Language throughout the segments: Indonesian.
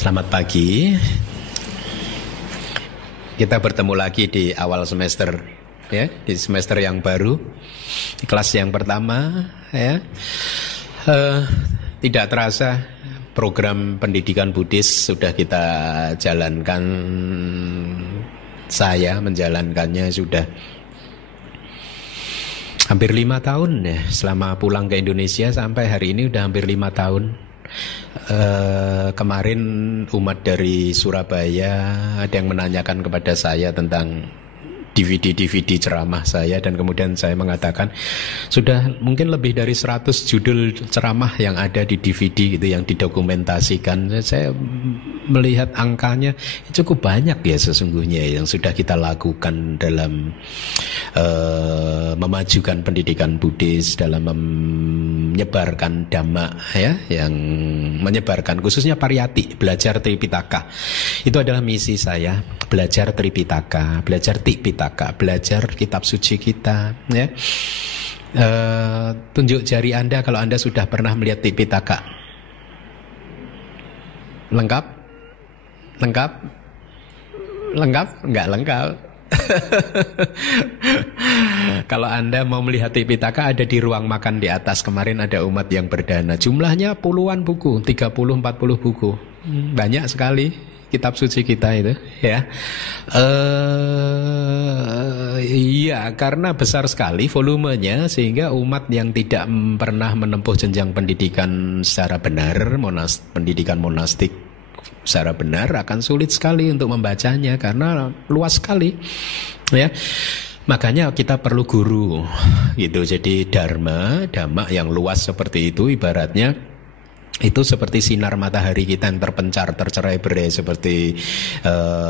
Selamat pagi. Kita bertemu lagi di awal semester, ya, di semester yang baru, di kelas yang pertama, ya. Tidak terasa program pendidikan Buddhis sudah kita jalankan. Saya menjalankannya sudah hampir 5 tahun ya. Selama pulang ke Indonesia sampai hari ini udah hampir 5 tahun. Kemarin umat dari Surabaya ada yang menanyakan kepada saya tentang DVD ceramah saya, dan kemudian saya mengatakan sudah mungkin lebih dari 100 judul ceramah yang ada di DVD gitu yang didokumentasikan. Saya melihat angkanya cukup banyak ya sesungguhnya yang sudah kita lakukan dalam memajukan pendidikan Buddhis, dalam menyebarkan dhamma, ya, yang menyebarkan khususnya pariyati, belajar Tripitaka. Itu adalah misi saya, belajar Tripitaka, belajar Tipitaka, belajar kitab suci kita, ya. Tunjuk jari Anda kalau Anda sudah pernah melihat Tipitaka. Lengkap? Lengkap? Lengkap? Enggak lengkap. Kalau Anda mau melihat Tipitaka, ada di ruang makan di atas. Kemarin ada umat yang berdana. Jumlahnya puluhan buku, 30-40 buku. Banyak sekali kitab suci kita itu, ya. Iya, karena besar sekali volumenya sehingga umat yang tidak pernah menempuh jenjang pendidikan secara benar, pendidikan monastik secara benar, akan sulit sekali untuk membacanya karena luas sekali, ya. Makanya kita perlu guru gitu. Jadi dhamma yang luas seperti itu ibaratnya itu seperti sinar matahari kita yang terpencar, tercerai-berai seperti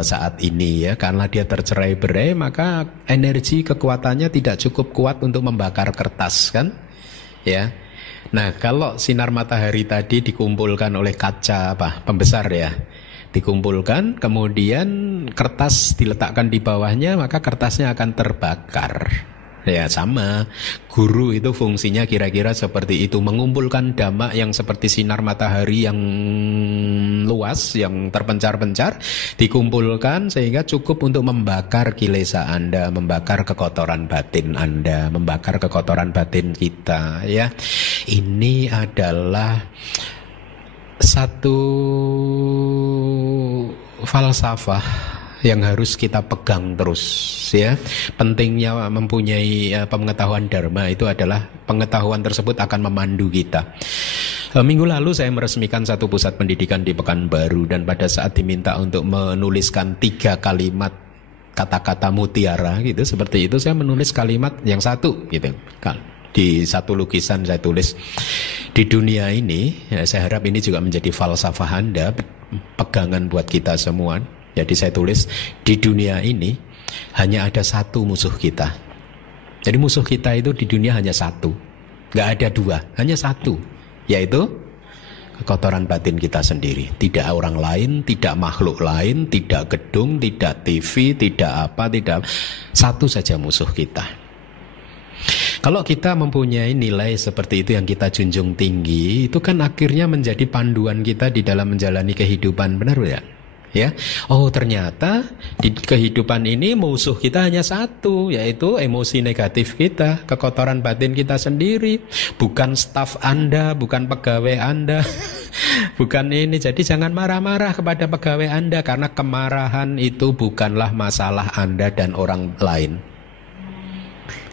saat ini, ya. Karena dia tercerai-berai, maka energi kekuatannya tidak cukup kuat untuk membakar kertas, kan, ya. Nah, kalau sinar matahari tadi dikumpulkan oleh kaca pembesar, ya, dikumpulkan, kemudian kertas diletakkan di bawahnya, maka kertasnya akan terbakar. Ya, sama. Guru itu fungsinya kira-kira seperti itu, mengumpulkan dhamma yang seperti sinar matahari yang luas, yang terpencar-pencar, dikumpulkan sehingga cukup untuk membakar kilesa Anda, membakar kekotoran batin Anda, membakar kekotoran batin kita, ya. Ini adalah satu falsafah yang harus kita pegang terus, ya. Pentingnya mempunyai pengetahuan dharma itu adalah pengetahuan tersebut akan memandu kita. Minggu lalu saya meresmikan satu pusat pendidikan di Pekanbaru, dan pada saat diminta untuk menuliskan 3 kalimat kata-kata mutiara gitu, seperti itu, saya menulis kalimat yang satu gitu. Di satu lukisan saya tulis, di dunia ini, ya, saya harap ini juga menjadi falsafah Anda, pegangan buat kita semua. Jadi saya tulis, di dunia ini hanya ada satu musuh kita. Jadi musuh kita itu di dunia hanya satu, gak ada dua, hanya satu, yaitu kekotoran batin kita sendiri. Tidak orang lain, tidak makhluk lain, tidak gedung, tidak TV, tidak apa, tidak. Satu saja musuh kita. Kalau kita mempunyai nilai seperti itu yang kita junjung tinggi, itu kan akhirnya menjadi panduan kita di dalam menjalani kehidupan, benar ya? Ya, oh ternyata di kehidupan ini musuh kita hanya satu, yaitu emosi negatif kita, kekotoran batin kita sendiri, bukan staf Anda, bukan pegawai Anda, bukan ini. Jadi jangan marah-marah kepada pegawai Anda, karena kemarahan itu bukanlah masalah Anda dan orang lain.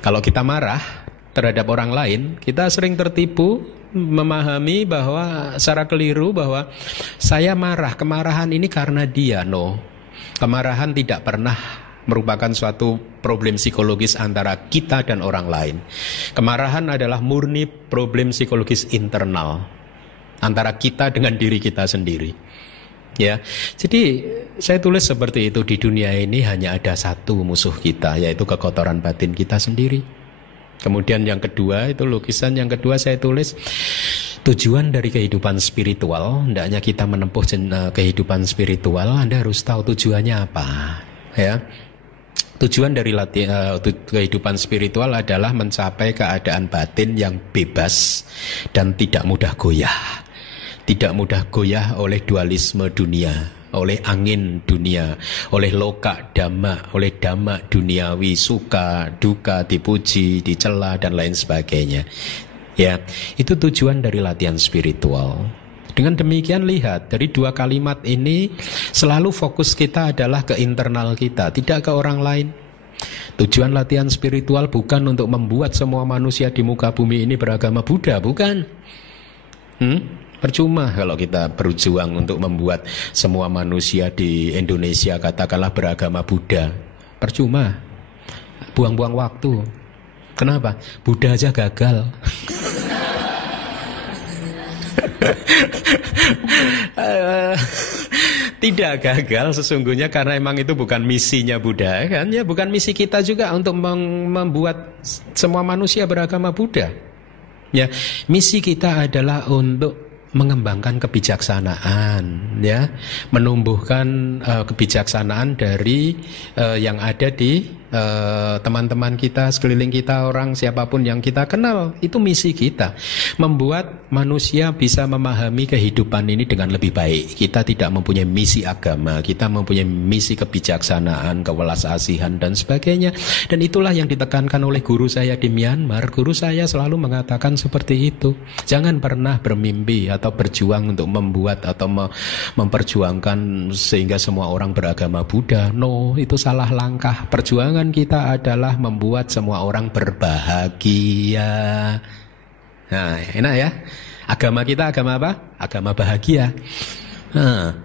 Kalau kita marah terhadap orang lain, kita sering tertipu memahami bahwa secara keliru bahwa saya marah, kemarahan ini karena dia. No, kemarahan tidak pernah merupakan suatu problem psikologis antara kita dan orang lain. Kemarahan adalah murni problem psikologis internal antara kita dengan diri kita sendiri, ya. Jadi saya tulis seperti itu, di dunia ini hanya ada satu musuh kita, yaitu kekotoran batin kita sendiri. Kemudian yang kedua, itu lukisan yang kedua saya tulis, tujuan dari kehidupan spiritual. Hendaknya kita menempuh kehidupan spiritual, Anda harus tahu tujuannya apa, ya. Tujuan dari kehidupan spiritual adalah mencapai keadaan batin yang bebas dan tidak mudah goyah. tidak mudah goyah oleh dualisme dunia, oleh angin dunia, oleh loka dhamma, oleh dhamma duniawi, suka, duka, dipuji, dicela dan lain sebagainya. Ya, itu tujuan dari latihan spiritual. Dengan demikian lihat, dari dua kalimat ini selalu fokus kita adalah ke internal kita, tidak ke orang lain. Tujuan latihan spiritual bukan untuk membuat semua manusia di muka bumi ini beragama Buddha, bukan. Percuma kalau kita berjuang untuk membuat semua manusia di Indonesia katakanlah beragama Buddha. Percuma, buang-buang waktu. Kenapa? Buddha aja gagal. Tidak gagal sesungguhnya karena emang itu bukan misinya Buddha, kan? Ya, bukan misi kita juga untuk membuat semua manusia beragama Buddha. Ya, misi kita adalah untuk mengembangkan kebijaksanaan, ya, menumbuhkan kebijaksanaan dari yang ada di teman-teman kita, sekeliling kita, orang siapapun yang kita kenal. Itu misi kita, membuat manusia bisa memahami kehidupan ini dengan lebih baik. Kita tidak mempunyai misi agama, kita mempunyai misi kebijaksanaan, kewelas asihan dan sebagainya. Dan itulah yang ditekankan oleh guru saya di Myanmar. Guru saya selalu mengatakan seperti itu. Jangan pernah bermimpi atau berjuang untuk membuat atau memperjuangkan sehingga semua orang beragama Buddha. No, itu salah langkah. Perjuangan kita adalah membuat semua orang berbahagia. Nah, enak ya. Agama kita agama apa? Agama bahagia. Nah,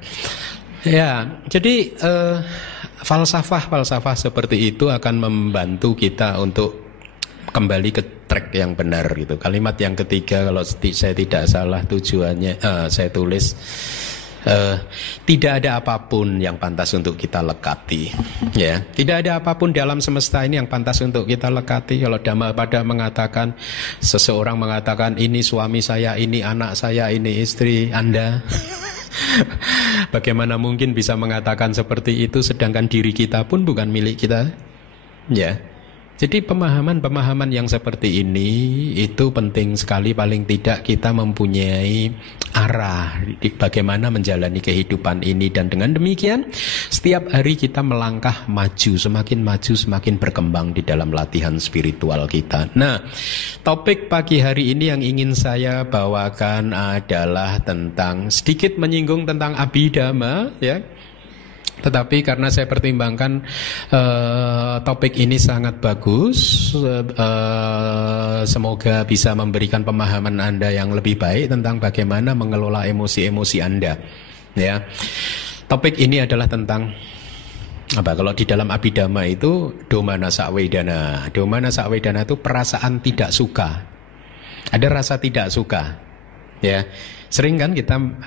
ya, jadi falsafah seperti itu akan membantu kita untuk kembali ke track yang benar gitu. Kalimat yang ketiga kalau saya tidak salah tujuannya saya tulis tidak ada apapun yang pantas untuk kita lekati, ya. Tidak ada apapun dalam semesta ini yang pantas untuk kita lekati. Kalau Dhammapada mengatakan, seseorang mengatakan ini suami saya, ini anak saya, ini istri Anda. Bagaimana mungkin bisa mengatakan seperti itu sedangkan diri kita pun bukan milik kita? Ya. Jadi pemahaman-pemahaman yang seperti ini itu penting sekali, paling tidak kita mempunyai arah bagaimana menjalani kehidupan ini. Dan dengan demikian setiap hari kita melangkah maju, semakin berkembang di dalam latihan spiritual kita. Nah, topik pagi hari ini yang ingin saya bawakan adalah tentang, sedikit menyinggung tentang Abhidhamma, ya. Tetapi karena saya pertimbangkan topik ini sangat bagus, semoga bisa memberikan pemahaman Anda yang lebih baik tentang bagaimana mengelola emosi-emosi Anda. Ya, topik ini adalah tentang apa? Kalau di dalam Abhidhamma itu domana sawedana. Domana sawedana itu perasaan tidak suka. Ada rasa tidak suka. Ya. Sering kan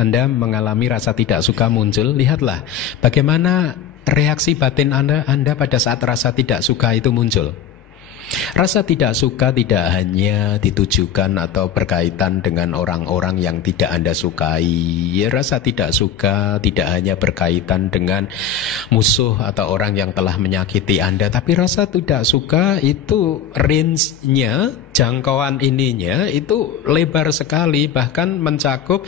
Anda mengalami rasa tidak suka muncul. Lihatlah bagaimana reaksi batin Anda pada saat rasa tidak suka itu muncul. Rasa tidak suka tidak hanya ditujukan atau berkaitan dengan orang-orang yang tidak Anda sukai. Rasa tidak suka tidak hanya berkaitan dengan musuh atau orang yang telah menyakiti Anda. Tapi rasa tidak suka itu range-nya, jangkauan ininya itu lebar sekali. Bahkan mencakup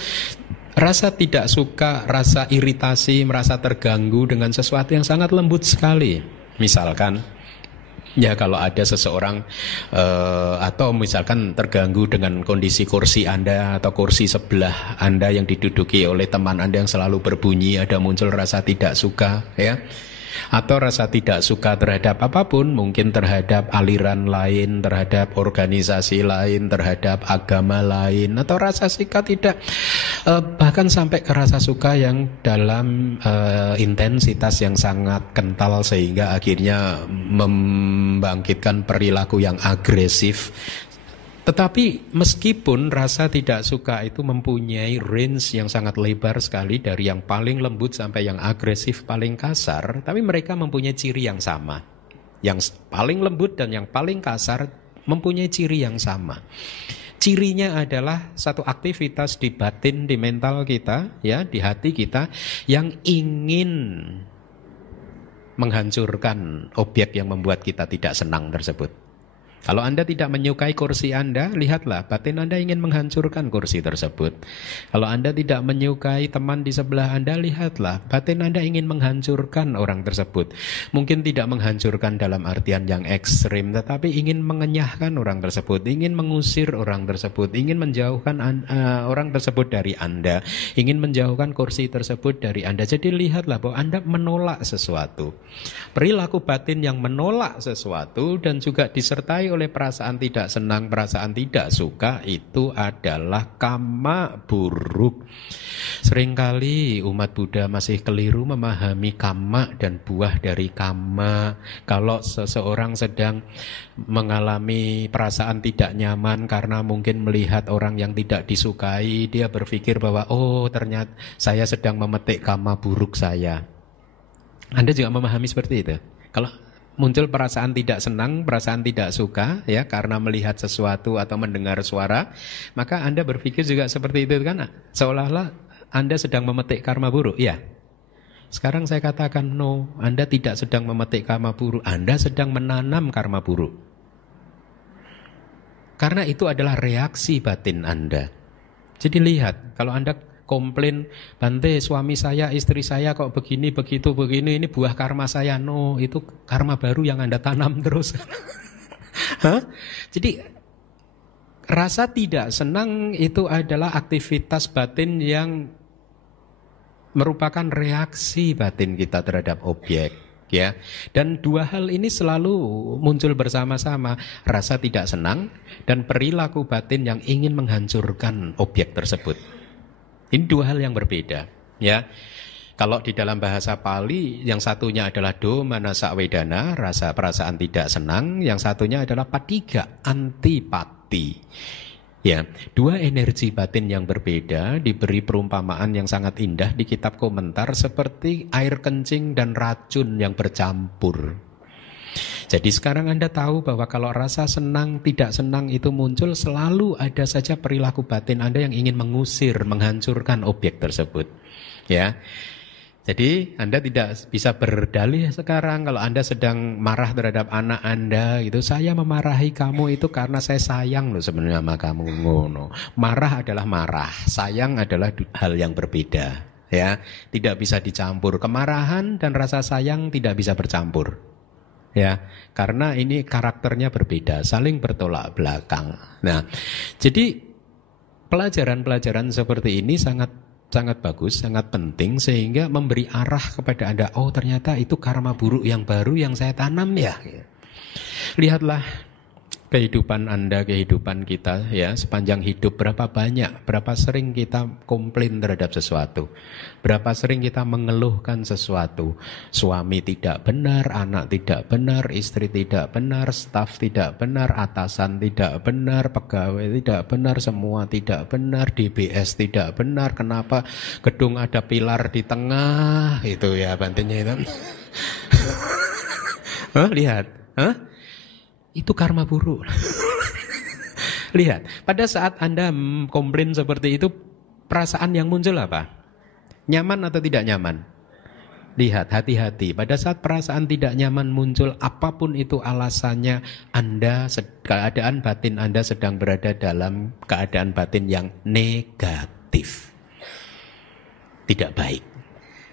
rasa tidak suka, rasa iritasi, merasa terganggu dengan sesuatu yang sangat lembut sekali. Misalkan, ya kalau ada seseorang atau misalkan terganggu dengan kondisi kursi Anda atau kursi sebelah Anda yang diduduki oleh teman Anda yang selalu berbunyi, ada muncul rasa tidak suka, ya. Atau rasa tidak suka terhadap apapun, mungkin terhadap aliran lain, terhadap organisasi lain, terhadap agama lain, atau rasa suka tidak, bahkan sampai ke rasa suka yang dalam intensitas yang sangat kental sehingga akhirnya membangkitkan perilaku yang agresif. Tetapi meskipun rasa tidak suka itu mempunyai range yang sangat lebar sekali, dari yang paling lembut sampai yang agresif paling kasar, tapi mereka mempunyai ciri yang sama. Yang paling lembut dan yang paling kasar mempunyai ciri yang sama. Cirinya adalah satu aktivitas di batin, di mental kita, ya, di hati kita yang ingin menghancurkan objek yang membuat kita tidak senang tersebut. Kalau Anda tidak menyukai kursi Anda, lihatlah batin Anda ingin menghancurkan kursi tersebut. Kalau Anda tidak menyukai teman di sebelah Anda, lihatlah batin Anda ingin menghancurkan orang tersebut. Mungkin tidak menghancurkan dalam artian yang ekstrim, tetapi ingin mengenyahkan orang tersebut, ingin mengusir orang tersebut, ingin menjauhkan orang tersebut dari Anda, ingin menjauhkan kursi tersebut dari Anda. Jadi lihatlah bahwa Anda menolak sesuatu. Perilaku batin yang menolak sesuatu dan juga disertai oleh perasaan tidak senang, perasaan tidak suka, itu adalah kama buruk. Seringkali umat Buddha masih keliru memahami kama dan buah dari kama. Kalau seseorang sedang mengalami perasaan tidak nyaman karena mungkin melihat orang yang tidak disukai, dia berpikir bahwa oh ternyata saya sedang memetik kama buruk saya. Anda juga memahami seperti itu. Kalau muncul perasaan tidak senang, perasaan tidak suka, ya karena melihat sesuatu atau mendengar suara, maka Anda berpikir juga seperti itu kan? Seolah-olah Anda sedang memetik karma buruk. Ya. Sekarang saya katakan no, Anda tidak sedang memetik karma buruk, Anda sedang menanam karma buruk. Karena itu adalah reaksi batin Anda. Jadi lihat, kalau Anda komplain, Bante suami saya, istri saya kok begini, begitu, begini, ini buah karma saya. No, itu karma baru yang Anda tanam terus. Jadi rasa tidak senang itu adalah aktivitas batin yang merupakan reaksi batin kita terhadap objek. Ya, dan dua hal ini selalu muncul bersama-sama, rasa tidak senang dan perilaku batin yang ingin menghancurkan objek tersebut. Ini dua hal yang berbeda, ya. Kalau di dalam bahasa Pali, yang satunya adalah do manasa wedana, rasa perasaan tidak senang, yang satunya adalah patiga, antipati. Ya, dua energi batin yang berbeda diberi perumpamaan yang sangat indah di kitab komentar seperti air kencing dan racun yang bercampur. Jadi sekarang Anda tahu bahwa kalau rasa senang, tidak senang itu muncul, selalu ada saja perilaku batin Anda yang ingin mengusir, menghancurkan objek tersebut. Ya. Jadi Anda tidak bisa berdalih sekarang kalau Anda sedang marah terhadap anak Anda gitu, saya memarahi kamu itu karena saya sayang loh sebenarnya sama kamu. Ngono. Marah adalah marah, sayang adalah hal yang berbeda. Ya, tidak bisa dicampur. Kemarahan dan rasa sayang tidak bisa bercampur. Ya, karena ini karakternya berbeda, saling bertolak belakang. Nah, jadi pelajaran-pelajaran seperti ini sangat bagus, sangat penting sehingga memberi arah kepada Anda. Oh, ternyata itu karma buruk yang baru yang saya tanam ya. Lihatlah kehidupan Anda, kehidupan kita ya, sepanjang hidup berapa banyak, berapa sering kita komplain terhadap sesuatu. Berapa sering kita mengeluhkan sesuatu. Suami tidak benar, anak tidak benar, istri tidak benar, staf tidak benar, atasan tidak benar, pegawai tidak benar, semua tidak benar, DBS tidak benar. Kenapa gedung ada pilar di tengah? Itu ya bantinya itu. Lihat, itu karma buruk. Lihat, pada saat Anda komplain seperti itu, perasaan yang muncul apa? Nyaman atau tidak nyaman? Lihat, hati-hati. Pada saat perasaan tidak nyaman muncul, apapun itu alasannya, keadaan batin Anda sedang berada dalam keadaan batin yang negatif. Tidak baik.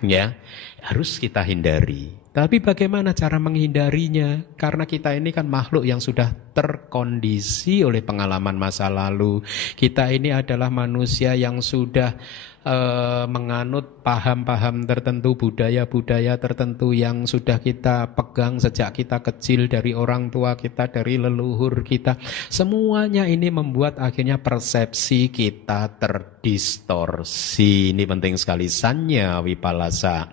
Ya, harus kita hindari. Tapi bagaimana cara menghindarinya? Karena kita ini kan makhluk yang sudah terkondisi oleh pengalaman masa lalu. Kita ini adalah manusia yang sudah menganut paham-paham tertentu, budaya-budaya tertentu yang sudah kita pegang sejak kita kecil, dari orang tua kita, dari leluhur kita. Semuanya ini membuat akhirnya persepsi kita terdistorsi. Ini penting sekali, sanya wipalasa.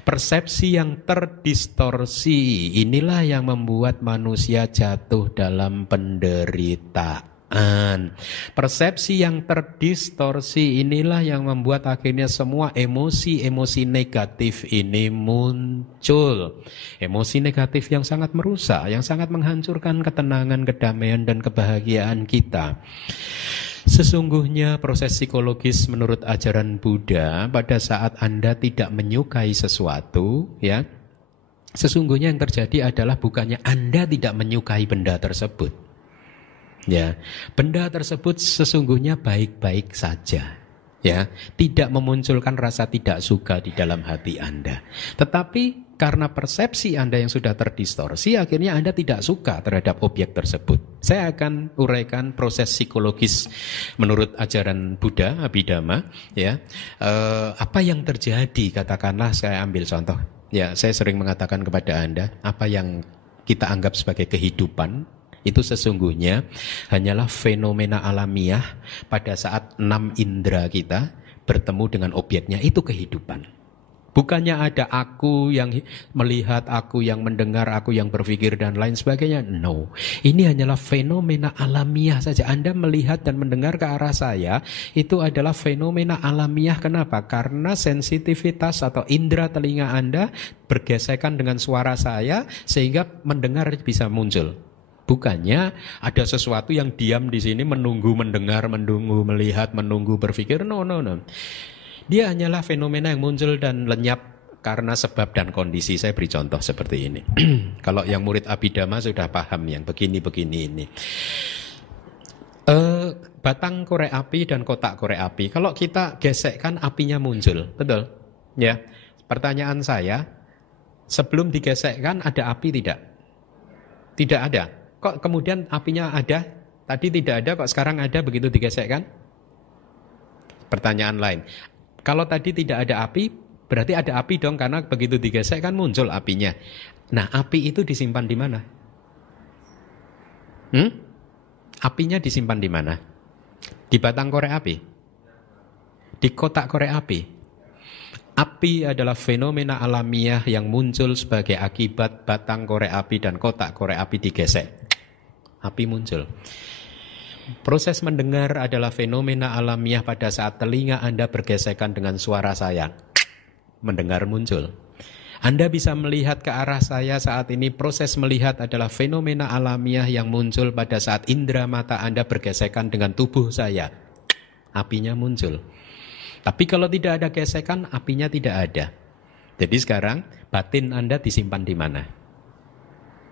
Persepsi yang terdistorsi inilah yang membuat manusia jatuh dalam penderitaan. Persepsi yang terdistorsi inilah yang membuat akhirnya semua emosi-emosi negatif ini muncul. Emosi negatif yang sangat merusak, yang sangat menghancurkan ketenangan, kedamaian dan kebahagiaan kita. Sesungguhnya proses psikologis menurut ajaran Buddha, pada saat Anda tidak menyukai sesuatu, ya, sesungguhnya yang terjadi adalah bukannya Anda tidak menyukai benda tersebut. Ya, benda tersebut sesungguhnya baik-baik saja. Ya, tidak memunculkan rasa tidak suka di dalam hati Anda. Tetapi karena persepsi Anda yang sudah terdistorsi, akhirnya Anda tidak suka terhadap objek tersebut. Saya akan uraikan proses psikologis menurut ajaran Buddha, Abhidhamma. Ya, apa yang terjadi? Katakanlah saya ambil contoh. Ya, saya sering mengatakan kepada Anda, apa yang kita anggap sebagai kehidupan itu sesungguhnya hanyalah fenomena alamiah pada saat 6 indera kita bertemu dengan objeknya, itu kehidupan. Bukannya ada aku yang melihat, aku yang mendengar, aku yang berpikir dan lain sebagainya. No, ini hanyalah fenomena alamiah saja. Anda melihat dan mendengar ke arah saya, itu adalah fenomena alamiah. Kenapa? Karena sensitivitas atau indera telinga Anda bergesekan dengan suara saya sehingga mendengar bisa muncul. Bukannya ada sesuatu yang diam di sini menunggu mendengar, menunggu melihat, menunggu berpikir. No. Dia hanyalah fenomena yang muncul dan lenyap karena sebab dan kondisi. Saya beri contoh seperti ini. Kalau yang murid Abhidhamma sudah paham yang begini-begini ini. Batang korek api dan kotak korek api. Kalau kita gesekkan apinya muncul, betul? Ya. Pertanyaan saya, sebelum digesekkan ada api tidak? Tidak ada. Kok kemudian apinya ada? Tadi tidak ada, kok sekarang ada begitu digesekkan? Pertanyaan lain. Kalau tadi tidak ada api, berarti ada api dong, karena begitu digesekkan muncul apinya. Nah, api itu disimpan di mana? Apinya disimpan di mana? Di batang korek api? Di kotak korek api? Api adalah fenomena alamiah yang muncul sebagai akibat batang korek api dan kotak korek api digesek. Api muncul. Proses mendengar adalah fenomena alamiah pada saat telinga Anda bergesekan dengan suara saya. Mendengar muncul. Anda bisa melihat ke arah saya saat ini. Proses melihat adalah fenomena alamiah yang muncul pada saat indera mata Anda bergesekan dengan tubuh saya. Apinya muncul. Tapi kalau tidak ada gesekan, apinya tidak ada. Jadi sekarang batin Anda disimpan di mana?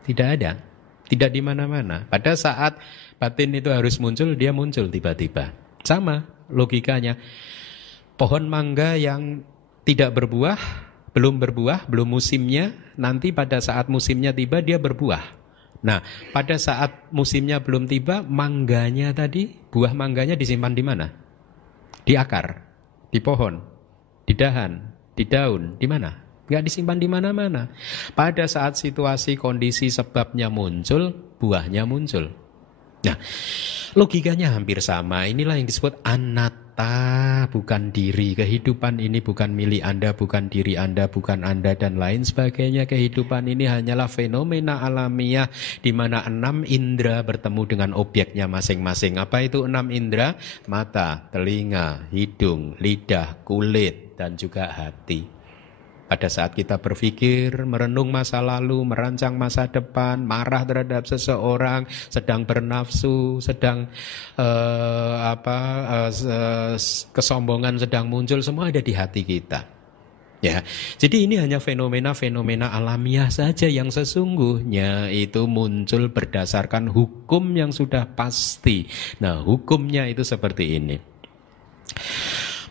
Tidak ada. Tidak di mana-mana. Pada saat batin itu harus muncul, dia muncul tiba-tiba. Sama logikanya. Pohon mangga yang tidak berbuah, belum musimnya, nanti pada saat musimnya tiba dia berbuah. Nah, pada saat musimnya belum tiba, mangganya tadi, buah mangganya disimpan di mana? Di akar, di pohon, di dahan, di daun, di mana? Nggak disimpan di mana-mana. Pada saat situasi, kondisi, sebabnya muncul, buahnya muncul. Nah, logikanya hampir sama. Inilah yang disebut anatta, bukan diri. Kehidupan ini bukan milik Anda, bukan diri Anda, bukan Anda, dan lain sebagainya. Kehidupan ini hanyalah fenomena alamiah di mana 6 indera bertemu dengan objeknya masing-masing. Apa itu 6 indera? Mata, telinga, hidung, lidah, kulit, dan juga hati. Pada saat kita berpikir, merenung masa lalu, merancang masa depan, marah terhadap seseorang, sedang bernafsu, sedang kesombongan sedang muncul, semua ada di hati kita. Ya, jadi ini hanya fenomena-fenomena alamiah saja yang sesungguhnya itu muncul berdasarkan hukum yang sudah pasti. Nah, hukumnya itu seperti ini.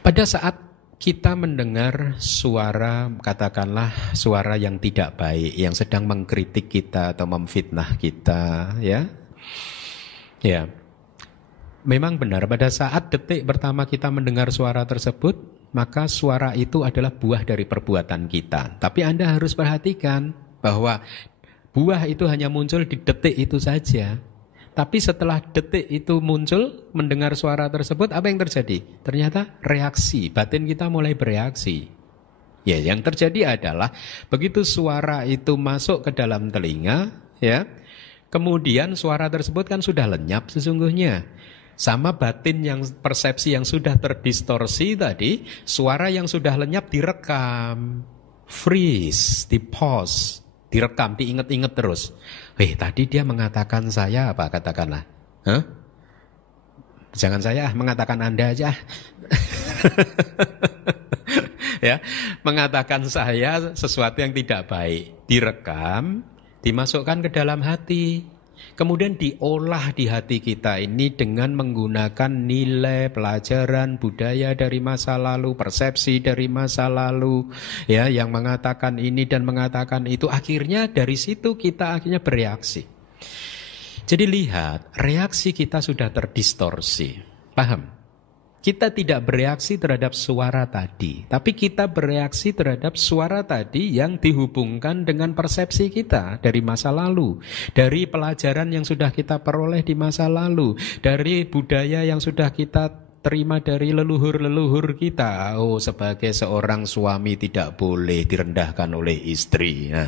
Pada saat kita mendengar suara, katakanlah suara yang tidak baik, yang sedang mengkritik kita atau memfitnah kita, ya. Ya. Memang benar pada saat detik pertama kita mendengar suara tersebut, maka suara itu adalah buah dari perbuatan kita. Tapi Anda harus perhatikan bahwa buah itu hanya muncul di detik itu saja. Tapi setelah detik itu muncul, mendengar suara tersebut, apa yang terjadi? Ternyata reaksi, batin kita mulai bereaksi. Ya, yang terjadi adalah begitu suara itu masuk ke dalam telinga, ya, kemudian suara tersebut kan sudah lenyap sesungguhnya. Sama batin yang persepsi yang sudah terdistorsi tadi, suara yang sudah lenyap direkam, freeze, di pause, direkam, diingat-ingat terus. Tadi dia mengatakan saya apa, katakanlah. Jangan saya, mengatakan Anda aja. Ya, mengatakan saya sesuatu yang tidak baik, direkam, dimasukkan ke dalam hati. Kemudian diolah di hati kita ini dengan menggunakan nilai, pelajaran, budaya dari masa lalu, persepsi dari masa lalu, ya, yang mengatakan ini dan mengatakan itu. Akhirnya dari situ kita akhirnya bereaksi. Jadi lihat, reaksi kita sudah terdistorsi. Paham? Kita tidak bereaksi terhadap suara tadi, tapi kita bereaksi terhadap suara tadi yang dihubungkan dengan persepsi kita dari masa lalu, dari pelajaran yang sudah kita peroleh di masa lalu, dari budaya yang sudah kita terima dari leluhur-leluhur kita. Oh, sebagai seorang suami tidak boleh direndahkan oleh istri. Nah,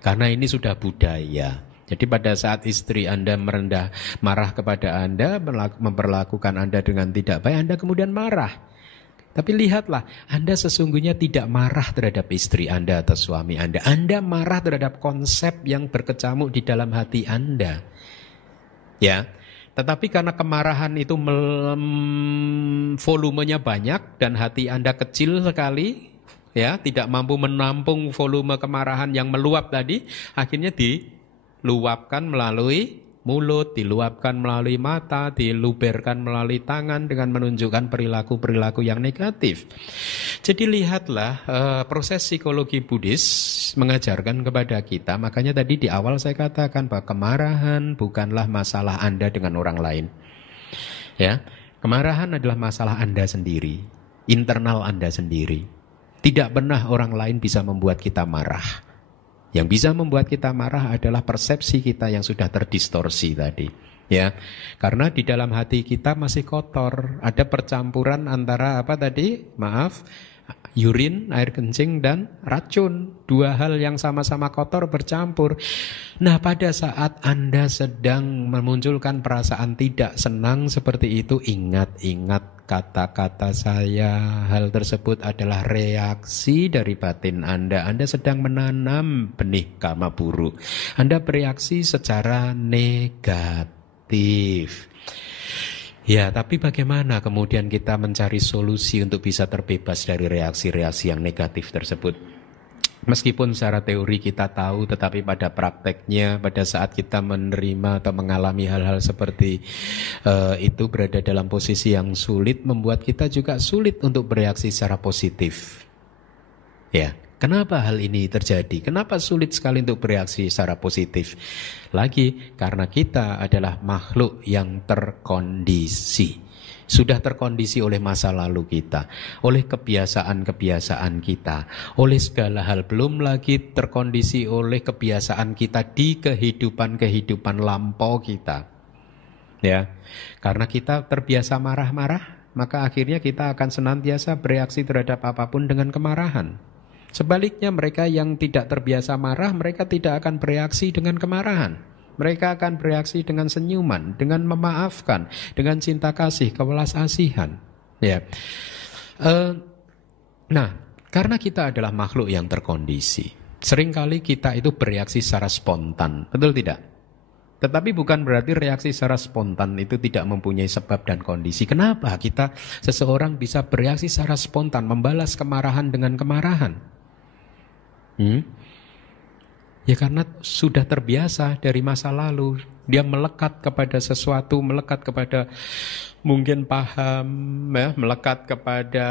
karena ini sudah budaya. Jadi pada saat istri Anda marah kepada Anda, memperlakukan Anda dengan tidak baik, Anda kemudian marah. Tapi lihatlah, Anda sesungguhnya tidak marah terhadap istri Anda atau suami Anda. Anda marah terhadap konsep yang berkecamuk di dalam hati Anda. Ya, tetapi karena kemarahan itu volumenya banyak dan hati Anda kecil sekali, ya, tidak mampu menampung volume kemarahan yang meluap tadi, akhirnya diluapkan melalui mulut, diluapkan melalui mata, diluberkan melalui tangan dengan menunjukkan perilaku-perilaku yang negatif. Jadi lihatlah, proses psikologi Buddhis mengajarkan kepada kita, makanya tadi di awal saya katakan bahwa kemarahan bukanlah masalah Anda dengan orang lain. Ya, kemarahan adalah masalah Anda sendiri, internal Anda sendiri. Tidak pernah orang lain bisa membuat kita marah. Yang bisa membuat kita marah adalah persepsi kita yang sudah terdistorsi tadi. Ya, karena di dalam hati kita masih kotor, ada percampuran antara apa tadi? Maaf, urin, air kencing dan racun. Dua hal yang sama-sama kotor bercampur. Nah, pada saat Anda sedang memunculkan perasaan tidak senang seperti itu, ingat-ingat kata-kata saya. Hal tersebut adalah reaksi dari batin Anda. Anda sedang menanam benih karma buruk. Anda bereaksi secara negatif. Ya, tapi bagaimana kemudian kita mencari solusi untuk bisa terbebas dari reaksi-reaksi yang negatif tersebut? Meskipun secara teori kita tahu, tetapi pada prakteknya, pada saat kita menerima atau mengalami hal-hal seperti itu, berada dalam posisi yang sulit, membuat kita juga sulit untuk bereaksi secara positif. Ya, kenapa hal ini terjadi? Kenapa sulit sekali untuk bereaksi secara positif? Lagi, karena kita adalah makhluk yang terkondisi. Sudah terkondisi oleh masa lalu kita, oleh kebiasaan-kebiasaan kita, oleh segala hal, belum lagi terkondisi oleh kebiasaan kita di kehidupan-kehidupan lampau kita. Ya, karena kita terbiasa marah-marah, maka akhirnya kita akan senantiasa bereaksi terhadap apapun dengan kemarahan. Sebaliknya, mereka yang tidak terbiasa marah, mereka tidak akan bereaksi dengan kemarahan. Mereka akan bereaksi dengan senyuman, dengan memaafkan, dengan cinta kasih, kewelas asihan. Ya. Nah, karena kita adalah makhluk yang terkondisi, seringkali kita itu bereaksi secara spontan, betul tidak? Tetapi bukan berarti reaksi secara spontan itu tidak mempunyai sebab dan kondisi. Kenapa seseorang bisa bereaksi secara spontan, membalas kemarahan dengan kemarahan? Ya karena sudah terbiasa dari masa lalu. Dia melekat kepada sesuatu, melekat kepada mungkin paham, ya, melekat kepada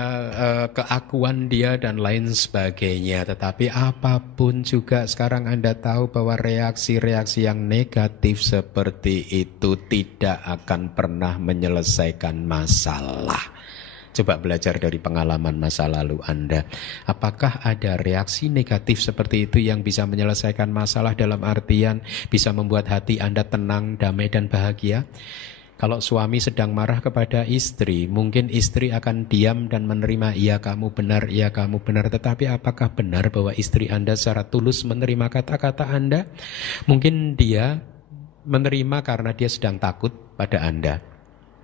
keakuan dia dan lain sebagainya. Tetapi apapun juga sekarang Anda tahu bahwa reaksi-reaksi yang negatif seperti itu tidak akan pernah menyelesaikan masalah. Coba belajar dari pengalaman masa lalu Anda. Apakah ada reaksi negatif seperti itu yang bisa menyelesaikan masalah dalam artian bisa membuat hati Anda tenang, damai dan bahagia? Kalau suami sedang marah kepada istri, mungkin istri akan diam dan menerima, iya kamu benar, iya kamu benar. Tetapi apakah benar bahwa istri Anda secara tulus menerima kata-kata Anda? Mungkin dia menerima karena dia sedang takut pada Anda.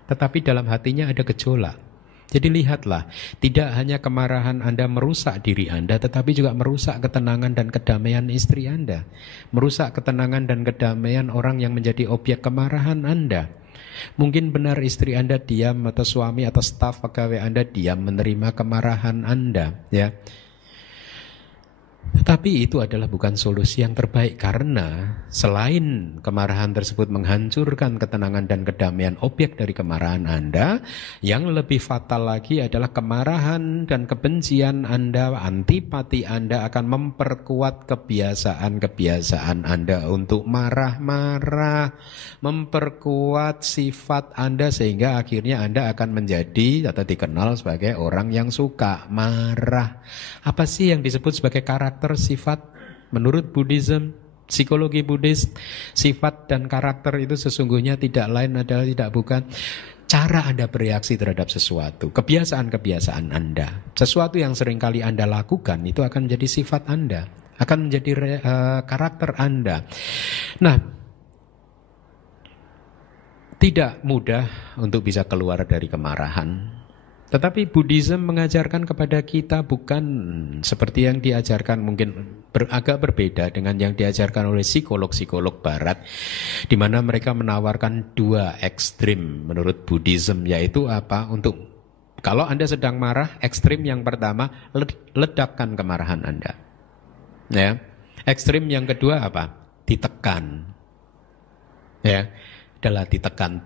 Tetapi dalam hatinya ada gejolak. Jadi lihatlah, tidak hanya kemarahan Anda merusak diri Anda, tetapi juga merusak ketenangan dan kedamaian istri Anda. Merusak ketenangan dan kedamaian orang yang menjadi objek kemarahan Anda. Mungkin benar istri Anda diam, atau suami atau staf pegawai Anda diam menerima kemarahan Anda. Ya. Tetapi itu adalah bukan solusi yang terbaik, karena selain kemarahan tersebut menghancurkan ketenangan dan kedamaian objek dari kemarahan Anda, yang lebih fatal lagi adalah kemarahan dan kebencian Anda, antipati Anda akan memperkuat kebiasaan-kebiasaan Anda untuk marah-marah, memperkuat sifat Anda, sehingga akhirnya Anda akan menjadi atau dikenal sebagai orang yang suka marah. Apa sih yang disebut sebagai karakter sifat? Menurut Buddhism, psikologi Buddhis, sifat dan karakter itu sesungguhnya tidak lain adalah tidak bukan cara Anda bereaksi terhadap sesuatu, kebiasaan-kebiasaan Anda. Sesuatu yang seringkali Anda lakukan itu akan menjadi sifat Anda, akan menjadi karakter Anda. Nah, tidak mudah untuk bisa keluar dari kemarahan. Tetapi Buddhism mengajarkan kepada kita bukan seperti yang diajarkan, mungkin agak berbeda dengan yang diajarkan oleh psikolog-psikolog barat, di mana mereka menawarkan dua ekstrim menurut Buddhism, yaitu apa? Untuk kalau Anda sedang marah, ekstrim yang pertama, ledakkan kemarahan Anda. Ya. Ekstrim yang kedua apa? Ditekan. Ya. Adalah ditekan,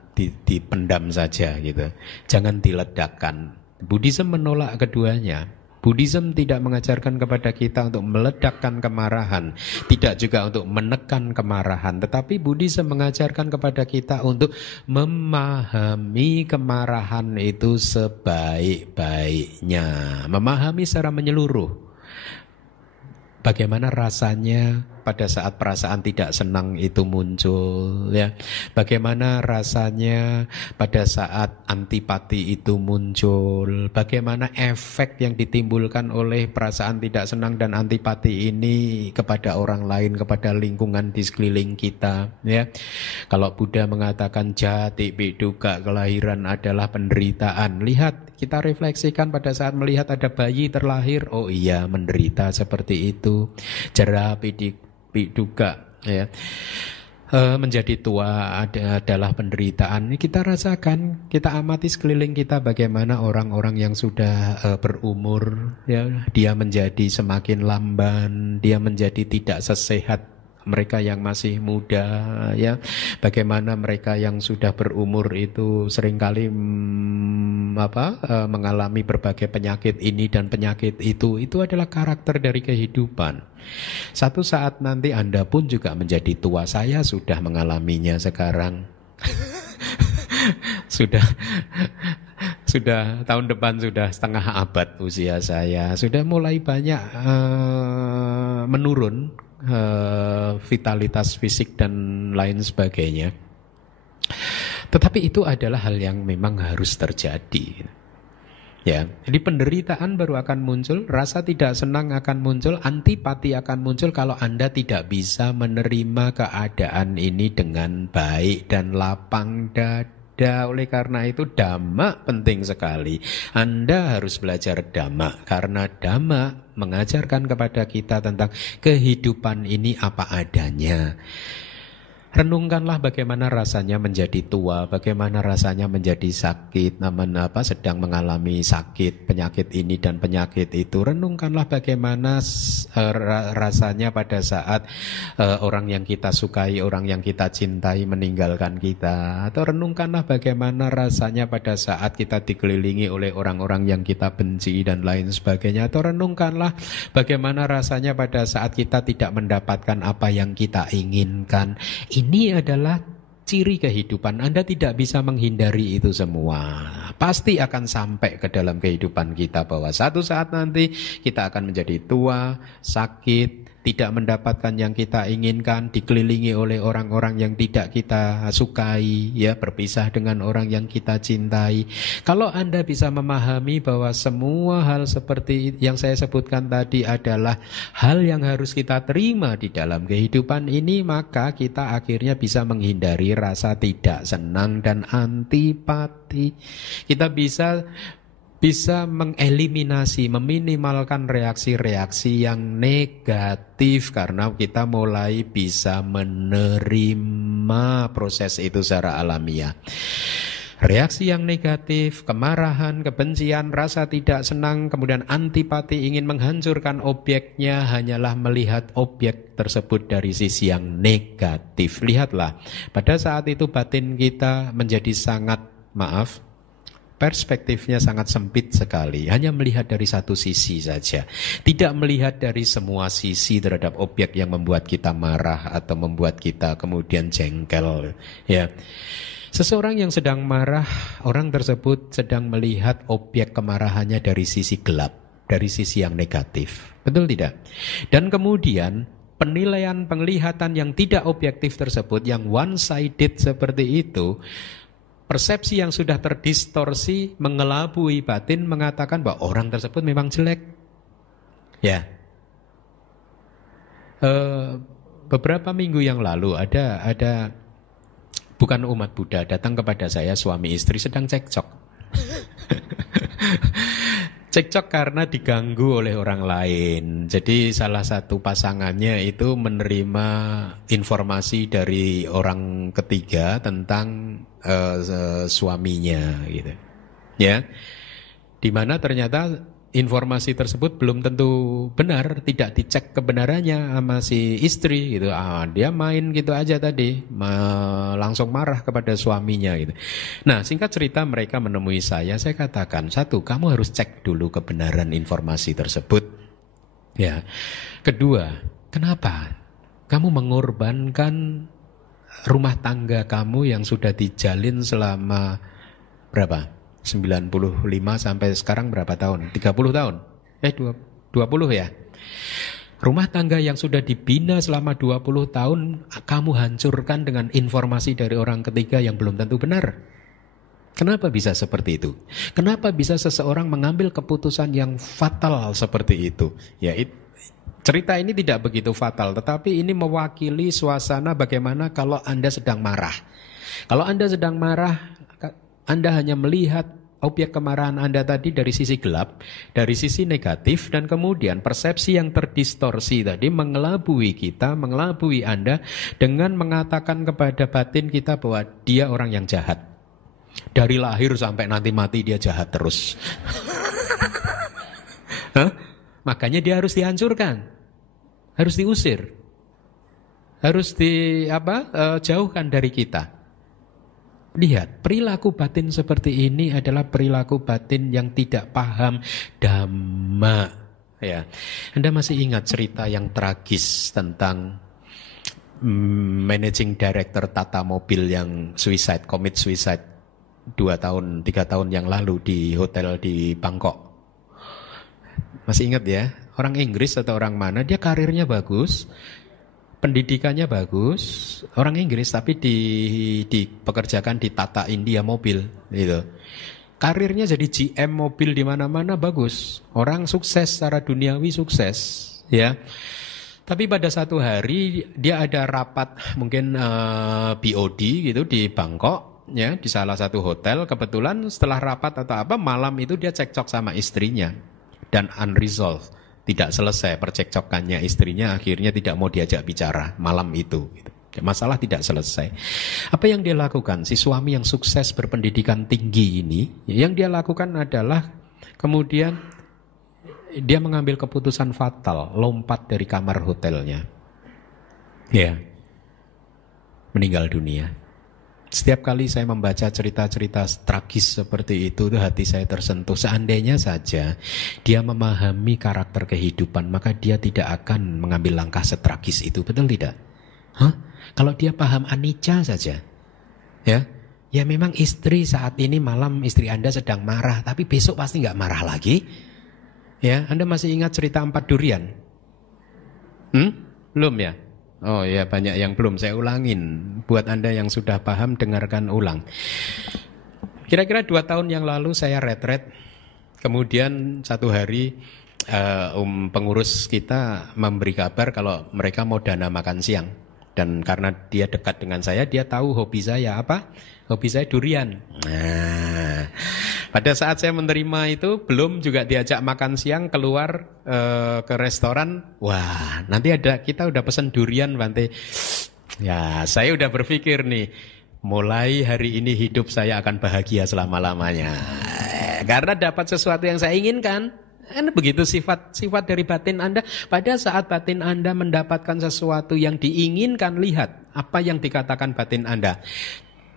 dipendam saja gitu. Jangan diledakkan. Buddhism menolak keduanya. Buddhism tidak mengajarkan kepada kita untuk meledakkan kemarahan, tidak juga untuk menekan kemarahan, tetapi Buddhism mengajarkan kepada kita untuk memahami kemarahan itu sebaik-baiknya, memahami secara menyeluruh. Bagaimana rasanya pada saat perasaan tidak senang itu muncul, ya. Bagaimana rasanya pada saat antipati itu muncul. Bagaimana efek yang ditimbulkan oleh perasaan tidak senang dan antipati ini kepada orang lain, kepada lingkungan di sekeliling kita, ya. Kalau Buddha mengatakan jati piduka, kelahiran adalah penderitaan. Lihat, kita refleksikan pada saat melihat ada bayi terlahir, oh iya menderita seperti itu. Jera piduka, ya. Menjadi tua adalah penderitaan. Kita rasakan, kita amati sekeliling kita bagaimana orang-orang yang sudah berumur, ya, dia menjadi semakin lamban, dia menjadi tidak sesehat mereka yang masih muda, ya. Bagaimana mereka yang sudah berumur itu seringkali mengalami berbagai penyakit ini dan penyakit itu adalah karakter dari kehidupan. Satu saat nanti Anda pun juga menjadi tua. Saya sudah mengalaminya sekarang. Sudah tahun depan sudah setengah abad usia saya. Sudah mulai banyak menurun vitalitas fisik dan lain sebagainya. Tetapi itu adalah hal yang memang harus terjadi. Ya, jadi penderitaan baru akan muncul, rasa tidak senang akan muncul, antipati akan muncul kalau Anda tidak bisa menerima keadaan ini dengan baik dan lapang dada. Oleh karena itu Dhamma penting sekali. Anda harus belajar Dhamma, karena Dhamma mengajarkan kepada kita tentang kehidupan ini apa adanya. Renungkanlah bagaimana rasanya menjadi tua, bagaimana rasanya menjadi sakit, sedang mengalami sakit, penyakit ini dan penyakit itu. Renungkanlah bagaimana rasanya pada saat orang yang kita sukai, orang yang kita cintai meninggalkan kita. Atau renungkanlah bagaimana rasanya pada saat kita dikelilingi oleh orang-orang yang kita benci dan lain sebagainya. Atau renungkanlah bagaimana rasanya pada saat kita tidak mendapatkan apa yang kita inginkan. Ini adalah ciri kehidupan. Anda tidak bisa menghindari itu semua. Pasti akan sampai ke dalam kehidupan kita bahwa satu saat nanti kita akan menjadi tua, sakit, tidak mendapatkan yang kita inginkan, dikelilingi oleh orang-orang yang tidak kita sukai, ya, berpisah dengan orang yang kita cintai. Kalau Anda bisa memahami bahwa semua hal seperti yang saya sebutkan tadi adalah hal yang harus kita terima di dalam kehidupan ini, maka kita akhirnya bisa menghindari rasa tidak senang dan antipati. Kita bisa mengeliminasi, meminimalkan reaksi-reaksi yang negatif karena kita mulai bisa menerima proses itu secara alamiah. Reaksi yang negatif, kemarahan, kebencian, rasa tidak senang, kemudian antipati, ingin menghancurkan objeknya, hanyalah melihat objek tersebut dari sisi yang negatif. Lihatlah, pada saat itu batin kita menjadi sangat, perspektifnya sangat sempit sekali. Hanya melihat dari satu sisi saja. Tidak melihat dari semua sisi terhadap objek yang membuat kita marah atau membuat kita kemudian jengkel. Ya. Seseorang yang sedang marah, orang tersebut sedang melihat objek kemarahannya dari sisi gelap, dari sisi yang negatif. Betul tidak? Dan kemudian penglihatan yang tidak objektif tersebut, yang one-sided seperti itu, persepsi yang sudah terdistorsi, mengelabui batin, mengatakan bahwa orang tersebut memang jelek. Ya. Beberapa minggu yang lalu ada bukan umat Buddha datang kepada saya, suami istri sedang cekcok. Cekcok karena diganggu oleh orang lain. Jadi salah satu pasangannya itu menerima informasi dari orang ketiga tentang suaminya gitu. Ya. Di mana ternyata informasi tersebut belum tentu benar, tidak dicek kebenarannya sama si istri gitu. Dia main gitu aja tadi, langsung marah kepada suaminya gitu. Nah, singkat cerita mereka menemui saya katakan, satu, kamu harus cek dulu kebenaran informasi tersebut. Ya. Kedua, kenapa kamu mengorbankan rumah tangga kamu yang sudah dijalin selama berapa? 95 sampai sekarang berapa tahun? 30 tahun? 20 ya? Rumah tangga yang sudah dibina selama 20 tahun kamu hancurkan dengan informasi dari orang ketiga yang belum tentu benar. Kenapa bisa seperti itu? Kenapa bisa seseorang mengambil keputusan yang fatal seperti itu? Ya, cerita ini tidak begitu fatal, tetapi ini mewakili suasana bagaimana kalau Anda sedang marah. Kalau Anda sedang marah, Anda hanya melihat objek kemarahan Anda tadi dari sisi gelap, dari sisi negatif, dan kemudian persepsi yang terdistorsi tadi mengelabui kita, mengelabui Anda dengan mengatakan kepada batin kita bahwa dia orang yang jahat. Dari lahir sampai nanti mati dia jahat terus. Makanya dia harus dihancurkan, harus diusir, harus jauhkan dari kita. Lihat, perilaku batin seperti ini adalah perilaku batin yang tidak paham Dhamma. Ya, Anda masih ingat cerita yang tragis tentang managing director Tata Mobil yang commit suicide 3 tahun yang lalu di hotel di Bangkok. Masih ingat ya? Orang Inggris atau orang mana, dia karirnya bagus, pendidikannya bagus, orang Inggris tapi dipekerjakan di Tata India Mobil gitu. Karirnya jadi GM mobil di mana-mana bagus. Orang sukses secara duniawi sukses, ya. Tapi pada satu hari dia ada rapat mungkin BOD gitu di Bangkok, ya, di salah satu hotel. Kebetulan setelah rapat atau apa malam itu dia cekcok sama istrinya dan unresolved. Tidak selesai percekcokannya, istrinya akhirnya tidak mau diajak bicara malam itu. Masalah tidak selesai. Apa yang dia lakukan? Si suami yang sukses berpendidikan tinggi ini, yang dia lakukan adalah kemudian dia mengambil keputusan fatal, lompat dari kamar hotelnya. Ya, meninggal dunia. Setiap kali saya membaca cerita-cerita tragis seperti itu hati saya tersentuh. Seandainya saja dia memahami karakter kehidupan, maka dia tidak akan mengambil langkah setragis itu. Betul tidak? Kalau dia paham anicca saja, ya memang istri saat ini malam istri Anda sedang marah, tapi besok pasti nggak marah lagi. Ya, Anda masih ingat cerita 4 durian? Belum ya? Oh ya, banyak yang belum, saya ulangin. Buat Anda yang sudah paham, dengarkan ulang. Kira-kira 2 tahun yang lalu saya retret. Kemudian satu hari pengurus kita memberi kabar kalau mereka mau dana makan siang. Dan karena dia dekat dengan saya, dia tahu hobi saya apa? Hobi saya durian. Nah, pada saat saya menerima itu, belum juga diajak makan siang, keluar ke restoran. Wah, nanti kita udah pesen durian, Bante. Ya, saya udah berpikir nih, mulai hari ini hidup saya akan bahagia selama-lamanya. Karena dapat sesuatu yang saya inginkan. Kan begitu sifat dari batin Anda. Pada saat batin Anda mendapatkan sesuatu yang diinginkan, lihat apa yang dikatakan batin Anda.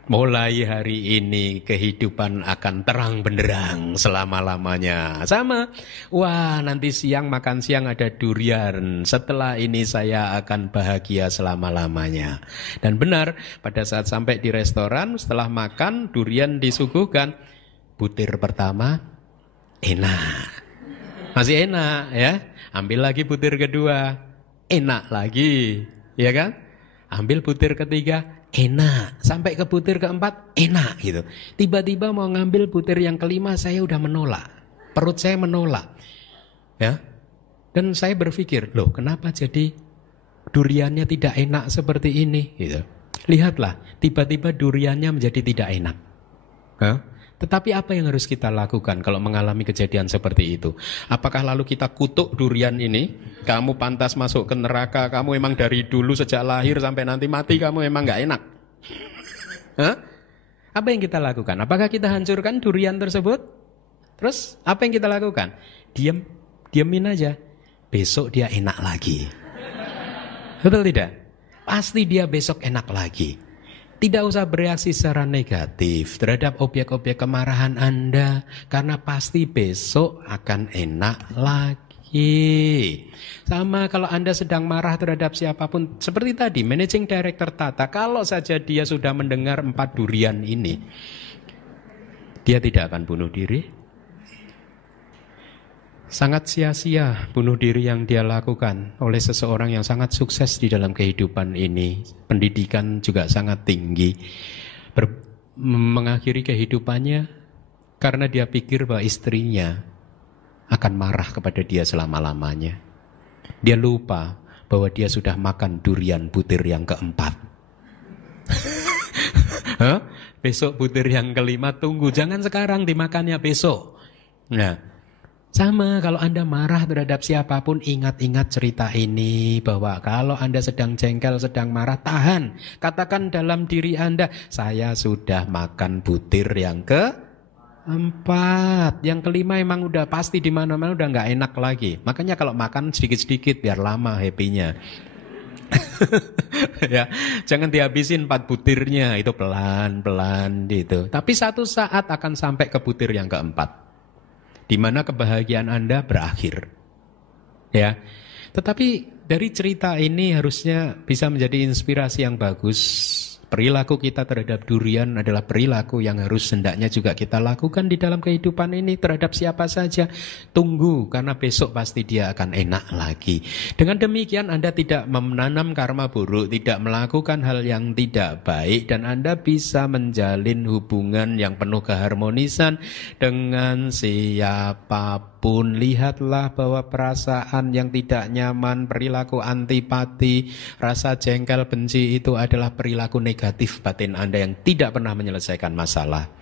Mulai hari ini kehidupan akan terang benderang selama-lamanya. Sama. Wah, nanti siang makan siang ada durian. Setelah ini saya akan bahagia selama-lamanya. Dan benar, pada saat sampai di restoran, setelah makan durian disuguhkan. Butir pertama enak. Masih enak ya. Ambil lagi butir kedua, enak lagi, ya kan? Ambil butir ketiga, enak. Sampai ke butir keempat, enak gitu. Tiba-tiba mau ngambil butir yang kelima, saya udah menolak. Perut saya menolak. Ya. Dan saya berpikir, loh kenapa jadi duriannya tidak enak seperti ini gitu. Lihatlah, tiba-tiba duriannya menjadi tidak enak. Hah? Tetapi apa yang harus kita lakukan kalau mengalami kejadian seperti itu? Apakah lalu kita kutuk durian ini? Kamu pantas masuk ke neraka, kamu emang dari dulu sejak lahir sampai nanti mati kamu emang gak enak. Hah? Apa yang kita lakukan? Apakah kita hancurkan durian tersebut? Terus apa yang kita lakukan? Diamin aja. Besok dia enak lagi. Betul tidak? Pasti dia besok enak lagi. Tidak usah bereaksi secara negatif terhadap objek-objek kemarahan Anda. Karena pasti besok akan enak lagi. Sama kalau Anda sedang marah terhadap siapapun. Seperti tadi, Managing Director Tata. Kalau saja dia sudah mendengar 4 durian ini, dia tidak akan bunuh diri. Sangat sia-sia bunuh diri yang dia lakukan oleh seseorang yang sangat sukses di dalam kehidupan ini. Pendidikan juga sangat tinggi. Mengakhiri kehidupannya karena dia pikir bahwa istrinya akan marah kepada dia selama-lamanya. Dia lupa bahwa dia sudah makan durian butir yang keempat. Besok butir yang kelima tunggu. Jangan sekarang dimakannya besok. Nah, sama kalau Anda marah terhadap siapapun, ingat-ingat cerita ini. Bahwa kalau Anda sedang jengkel, sedang marah, tahan. Katakan dalam diri Anda, saya sudah makan butir yang keempat. Yang kelima emang udah pasti di mana-mana udah gak enak lagi. Makanya kalau makan sedikit-sedikit biar lama happy-nya. Ya, jangan dihabisin 4 butirnya. Itu pelan-pelan gitu. Tapi satu saat akan sampai ke butir yang keempat, di mana kebahagiaan Anda berakhir. Ya. Tetapi dari cerita ini harusnya bisa menjadi inspirasi yang bagus. Perilaku kita terhadap durian adalah perilaku yang harus hendaknya juga kita lakukan di dalam kehidupan ini terhadap siapa saja. Tunggu, karena besok pasti dia akan enak lagi. Dengan demikian Anda tidak menanam karma buruk, tidak melakukan hal yang tidak baik, dan Anda bisa menjalin hubungan yang penuh keharmonisan dengan siapapun. Lihatlah bahwa perasaan yang tidak nyaman, perilaku antipati, rasa jengkel, benci itu adalah perilaku negatif batin Anda yang tidak pernah menyelesaikan masalah.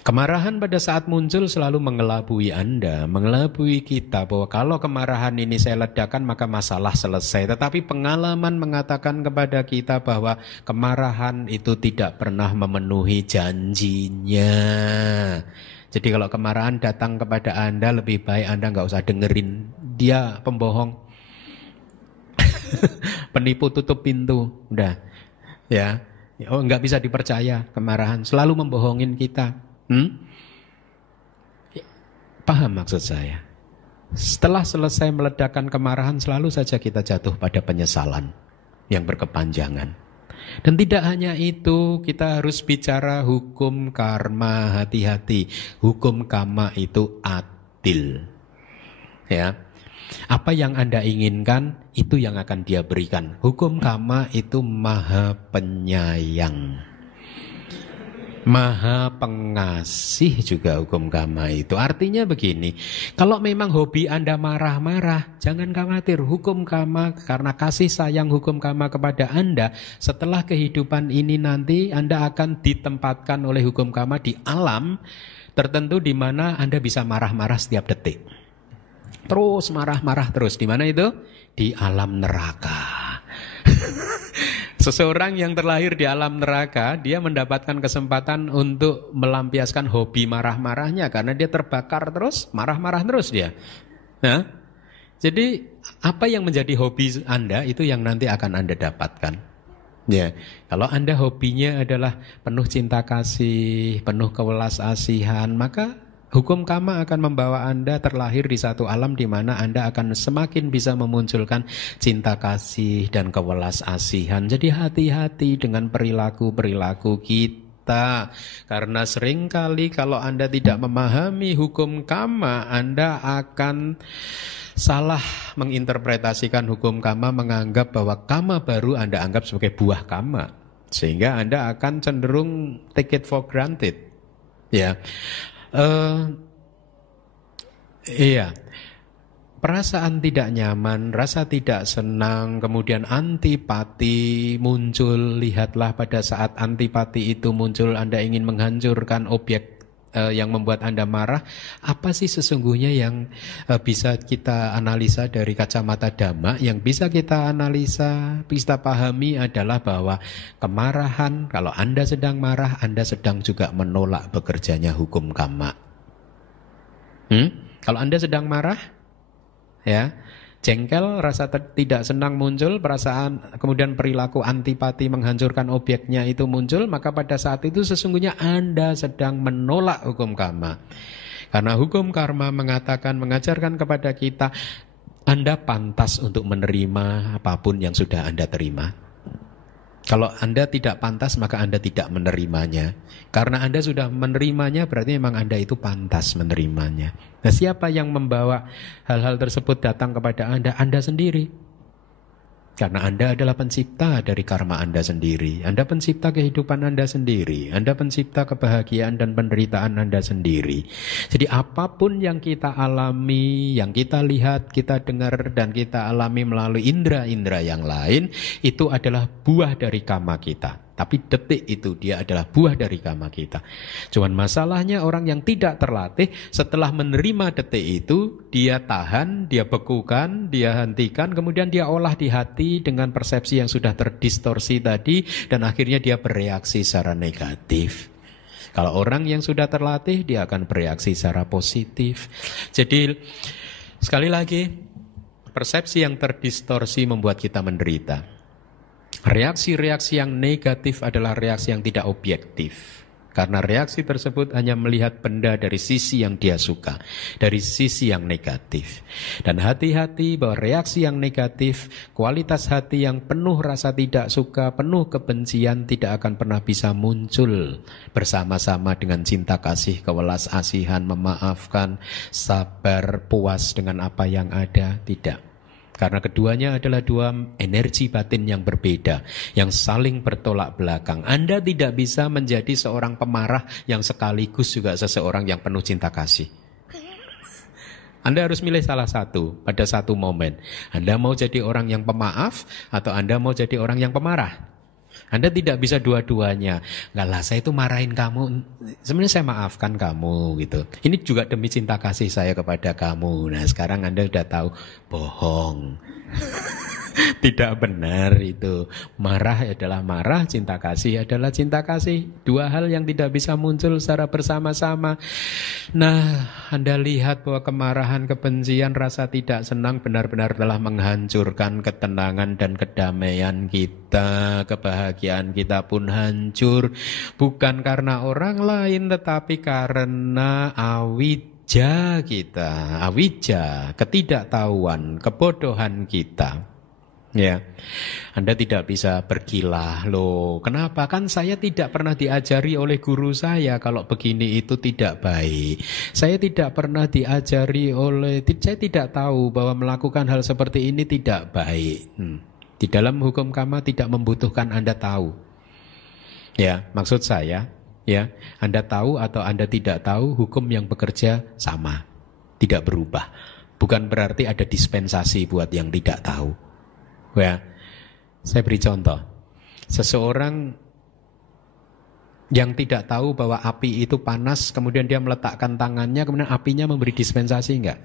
Kemarahan pada saat muncul selalu mengelabui Anda, mengelabui kita bahwa kalau kemarahan ini saya ledakan maka masalah selesai. Tetapi pengalaman mengatakan kepada kita bahwa kemarahan itu tidak pernah memenuhi janjinya. Jadi kalau kemarahan datang kepada Anda, lebih baik Anda nggak usah dengerin. Dia pembohong, penipu, tutup pintu, udah, ya. Oh, nggak bisa dipercaya kemarahan, selalu membohongin kita. Paham maksud saya? Setelah selesai meledakkan kemarahan, selalu saja kita jatuh pada penyesalan yang berkepanjangan. Dan tidak hanya itu, kita harus bicara hukum karma, hati-hati. Hukum karma itu adil. Ya. Apa yang Anda inginkan, itu yang akan Dia berikan. Hukum karma itu maha penyayang, maha pengasih juga hukum karma itu. Artinya begini, kalau memang hobi Anda marah-marah, jangan khawatir. Hukum karma, karena kasih sayang hukum karma kepada Anda, setelah kehidupan ini nanti Anda akan ditempatkan oleh hukum karma di alam tertentu di mana Anda bisa marah-marah setiap detik. Terus marah-marah terus. Di mana itu? Di alam neraka. Seseorang yang terlahir di alam neraka, dia mendapatkan kesempatan untuk melampiaskan hobi marah-marahnya karena dia terbakar terus, marah-marah terus dia. Nah, jadi apa yang menjadi hobi Anda itu yang nanti akan Anda dapatkan. Ya, kalau Anda hobinya adalah penuh cinta kasih, penuh kewelas asihan, maka hukum karma akan membawa Anda terlahir di satu alam di mana Anda akan semakin bisa memunculkan cinta kasih dan kewelas asihan. Jadi hati-hati dengan perilaku-perilaku kita. Karena seringkali kalau Anda tidak memahami hukum karma, Anda akan salah menginterpretasikan hukum karma, menganggap bahwa karma baru Anda anggap sebagai buah karma. Sehingga Anda akan cenderung take it for granted. Ya. Iya, perasaan tidak nyaman, rasa tidak senang, kemudian antipati muncul. Lihatlah pada saat antipati itu muncul, Anda ingin menghancurkan objek yang membuat Anda marah. Apa sih sesungguhnya yang bisa kita analisa dari kacamata Dhamma? Yang bisa kita analisa, bisa pahami adalah bahwa kemarahan, kalau Anda sedang marah, Anda sedang juga menolak bekerjanya hukum karma. Kalau Anda sedang marah, ya, jengkel, rasa tidak senang muncul, perasaan, kemudian perilaku antipati menghancurkan objeknya itu muncul, maka pada saat itu sesungguhnya Anda sedang menolak hukum karma. Karena hukum karma mengajarkan kepada kita, Anda pantas untuk menerima apapun yang sudah Anda terima. Kalau Anda tidak pantas, maka Anda tidak menerimanya. Karena Anda sudah menerimanya, berarti memang Anda itu pantas menerimanya. Nah, siapa yang membawa hal-hal tersebut datang kepada Anda? Anda sendiri. Karena Anda adalah pencipta dari karma Anda sendiri. Anda pencipta kehidupan Anda sendiri. Anda pencipta kebahagiaan dan penderitaan Anda sendiri. Jadi apapun yang kita alami, yang kita lihat, kita dengar, dan kita alami melalui indera-indera yang lain, itu adalah buah dari karma kita. Tapi detik itu dia adalah buah dari karma kita. Cuman masalahnya orang yang tidak terlatih, setelah menerima detik itu, dia tahan, dia bekukan, dia hentikan, kemudian dia olah di hati dengan persepsi yang sudah terdistorsi tadi, dan akhirnya dia bereaksi secara negatif. Kalau orang yang sudah terlatih, dia akan bereaksi secara positif. Jadi sekali lagi, persepsi yang terdistorsi membuat kita menderita. Reaksi-reaksi yang negatif adalah reaksi yang tidak objektif. Karena reaksi tersebut hanya melihat benda dari sisi yang dia suka, dari sisi yang negatif. Dan hati-hati bahwa reaksi yang negatif, kualitas hati yang penuh rasa tidak suka, penuh kebencian tidak akan pernah bisa muncul bersama-sama dengan cinta kasih, kewelas asihan, memaafkan, sabar, puas dengan apa yang ada. Tidak. Karena keduanya adalah dua energi batin yang berbeda, yang saling bertolak belakang. Anda tidak bisa menjadi seorang pemarah yang sekaligus juga seseorang yang penuh cinta kasih. Anda harus milih salah satu pada satu momen. Anda mau jadi orang yang pemaaf atau Anda mau jadi orang yang pemarah? Anda tidak bisa dua-duanya. Enggak lah, saya itu marahin kamu, sebenarnya saya maafkan kamu gitu. Ini juga demi cinta kasih saya kepada kamu. Nah, sekarang Anda sudah tahu bohong. Tidak benar itu. Marah adalah marah, cinta kasih adalah cinta kasih. Dua hal yang tidak bisa muncul secara bersama-sama. Nah, Anda lihat bahwa kemarahan, kebencian, rasa tidak senang benar-benar telah menghancurkan ketenangan dan kedamaian kita. Kebahagiaan kita pun hancur. Bukan karena orang lain, tetapi karena awija kita. Awija, ketidaktahuan, kebodohan kita. Ya, Anda tidak bisa berkilah, loh kenapa? Kan saya tidak pernah diajari oleh guru saya kalau begini itu tidak baik. Saya tidak pernah diajari saya tidak tahu bahwa melakukan hal seperti ini tidak baik. Di dalam hukum karma tidak membutuhkan Anda tahu. Ya, maksud saya, ya, Anda tahu atau Anda tidak tahu, hukum yang bekerja sama, tidak berubah. Bukan berarti ada dispensasi buat yang tidak tahu. Ya, saya beri contoh. Seseorang yang tidak tahu bahwa api itu panas, kemudian dia meletakkan tangannya, kemudian apinya memberi dispensasi enggak?